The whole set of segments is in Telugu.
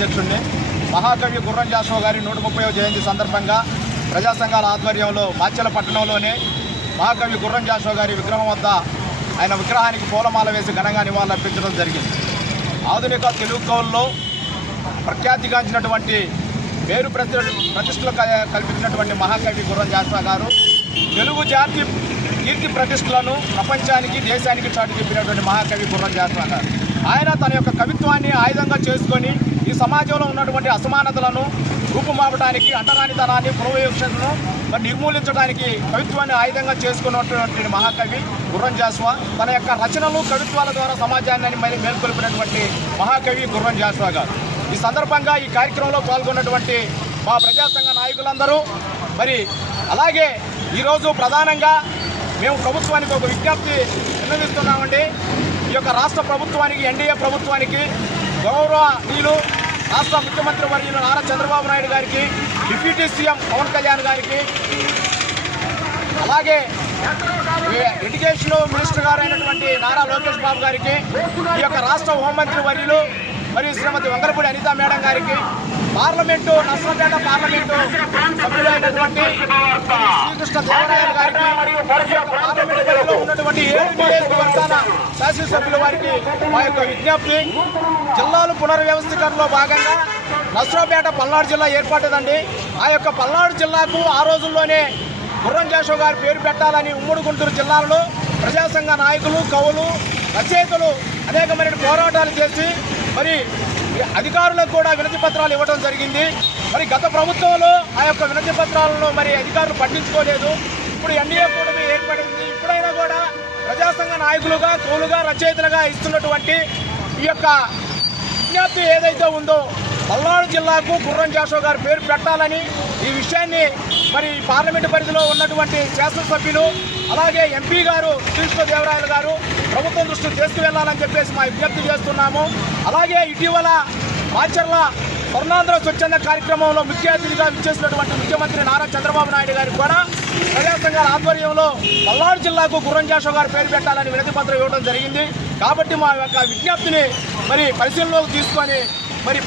అధ్యక్షుడిని. మహాకవి గుర్రం జాషువా గారి 130వ జయంతి సందర్భంగా ప్రజా సంఘాల ఆధ్వర్యంలో మాచెల పట్టణంలోనే మహాకవి గుర్రం జాషువా గారి విగ్రహం వద్ద ఆయన విగ్రహానికి పూలమాల వేసి ఘనంగా నివాళులర్పించడం జరిగింది. ఆధునిక తెలుగు కవుల్లో ప్రఖ్యాతిగాంచినటువంటి పేరు ప్రతిష్టలు కల్పించినటువంటి మహాకవి గుర్రం జాషువా గారు తెలుగు జాతి కీర్తి ప్రతిష్టలను ప్రపంచానికి దేశానికి చాటి చెప్పినటువంటి మహాకవి గుర్రం జాషువా గారు. ఆయన తన యొక్క కవిత్వాన్ని ఆయుధంగా చేసుకొని ఈ సమాజంలో ఉన్నటువంటి అసమానతలను రూపుమాపడానికి, అంటరానితనాన్ని, పునర్వివక్షను నిర్మూలించడానికి కవిత్వాన్ని ఆయుధంగా చేసుకున్నటువంటి మహాకవి గుర్రం జాషువా. తన యొక్క రచనలు, కవిత్వాల ద్వారా సమాజాన్ని మేల్కొల్పినటువంటి మహాకవి గుర్రం జాషువా గారు. ఈ సందర్భంగా ఈ కార్యక్రమంలో పాల్గొన్నటువంటి మా ప్రజా సంఘ నాయకులందరూ అలాగే ఈరోజు ప్రధానంగా మేము ప్రభుత్వానికి ఒక విజ్ఞప్తి విన్నవిస్తున్నామండి. ఈ యొక్క రాష్ట్ర ప్రభుత్వానికి, ఎన్డీఏ ప్రభుత్వానికి, గౌరవనీయులు రాష్ట్ర ముఖ్యమంత్రి వర్యులు నారా చంద్రబాబు నాయుడు గారికి, డిప్యూటీ సీఎం పవన్ కళ్యాణ్ గారికి, అలాగే ఎడ్యుకేషన్ మినిస్టర్ గారు అయినటువంటి నారా లోకేష్ బాబు గారికి, ఈ యొక్క రాష్ట్ర హోంమంత్రి వర్యులు మరియు శ్రీమతి వంగలపూడి అనితా మేడం గారికి, పార్లమెంటు నర్సంపేట పార్లమెంటు సభ్యులైనటువంటి శ్రీకృష్ణ దేవరాయలు గారికి, పార్లమెంటు పరిధిలో ఉన్నటువంటి 7 నియోజకవర్గాల శాసనసభ్యుల వారికి మా యొక్క విజ్ఞప్తి. జిల్లాలు పునర్వ్యవస్థీకరణలో భాగంగా నర్సంపేట పల్నాడు జిల్లా ఏర్పడ్డదండి. ఆ యొక్క పల్నాడు జిల్లాకు ఆ రోజుల్లోనే గుర్రం జాషువా గారి పేరు పెట్టాలని ఉమ్మడి గుంటూరు జిల్లాలో ప్రజా సంఘ నాయకులు, కవులు, రచయితలు అనేకమైన పోరాటాలు చేసి అధికారులకు కూడా వినతి పత్రాలు ఇవ్వడం జరిగింది. గత ప్రభుత్వంలో ఆ యొక్క వినతి పత్రాలను అధికారులు పట్టించుకోలేదు. ఇప్పుడు ఎన్డీఏ కూటమి ఏర్పడింది. ఇప్పుడైనా కూడా ప్రజా సంఘ నాయకులుగా, కవులుగా, రచయితలుగా ఇస్తున్నటువంటి ఈ యొక్క విజ్ఞప్తి ఏదైతే ఉందో పల్నాడు జిల్లాకు గుర్రం జాషువా గారి పేరు పెట్టాలని ఈ విషయాన్ని పార్లమెంటు పరిధిలో ఉన్నటువంటి శాసనసభ్యులు అలాగే ఎంపీ గారు శ్రీకృష్ణ దేవరాయలు గారు ప్రభుత్వం దృష్టికి తీసుకువెళ్లాలని చెప్పేసి మా విజ్ఞప్తి చేస్తున్నాము. అలాగే ఇటీవల మాచర్ల స్వర్ణాంధ్ర స్వచ్ఛంద కార్యక్రమంలో ముఖ్య అతిథిగా విచ్చేసినటువంటి ముఖ్యమంత్రి నారా చంద్రబాబు నాయుడు గారికి కూడా ప్రజా సంఘాల ఆధ్వర్యంలో పల్నాడు జిల్లాకు గుర్రం జాషువా గారి పేరు పెట్టాలని వినతి పత్రం ఇవ్వడం జరిగింది. కాబట్టి మా యొక్క విజ్ఞప్తిని పరిశీలనలోకి తీసుకొని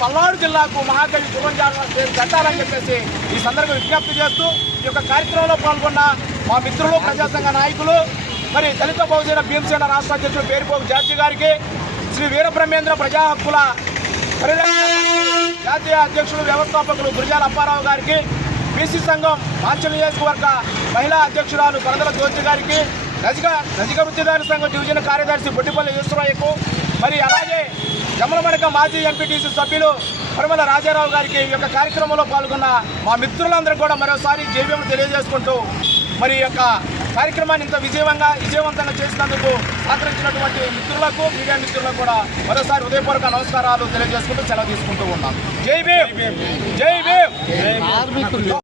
పల్నాడు జిల్లాకు మహాకవి గుర్రం జాషువా పేరు పెట్టాలని చెప్పేసి ఈ సందర్భంగా విజ్ఞప్తి చేస్తూ ఈ యొక్క కార్యక్రమంలో పాల్గొన్న మా మిత్రులు, ప్రజా సంఘ నాయకులు, దళిత బహుజన భీమసేన రాష్ట్ర అధ్యక్షుడు పేరుపోగు జార్జి గారికి, శ్రీ వీరబ్రహ్మేంద్ర ప్రజా హక్కుల జాతీయ అధ్యక్షుడు వ్యవస్థాపకులు గురిజాల అప్పారావు గారికి, బీసీ సంఘం మాచెల నియోజకవర్గ మహిళా అధ్యక్షురాలు కొరదల జ్యోతి గారికి, రజిక వృత్తిదారు సంఘం డివిజన్ కార్యదర్శి బొడ్డిపల్లి ఈశ్వరయ్యకు, అలాగే జమలమడక మాజీ ఎంపీటీసీ సభ్యులు పరిమళ రాజారావు గారికి ఈ యొక్క కార్యక్రమంలో పాల్గొన్న మా మిత్రులందరూ కూడా మరోసారి జైవ్యం తెలియజేసుకుంటూ ఈ యొక్క కార్యక్రమాన్ని ఇంత విజయవంతంగా చేసినందుకు సహకరించినటువంటి మిత్రులకు, మీడియా మిత్రులకు కూడా మరోసారి హృదయపూర్వక నమస్కారాలు తెలియజేసుకుంటూ సెలవు తీసుకుంటూ ఉన్నాం. జై భీమ్, జై భీమ్.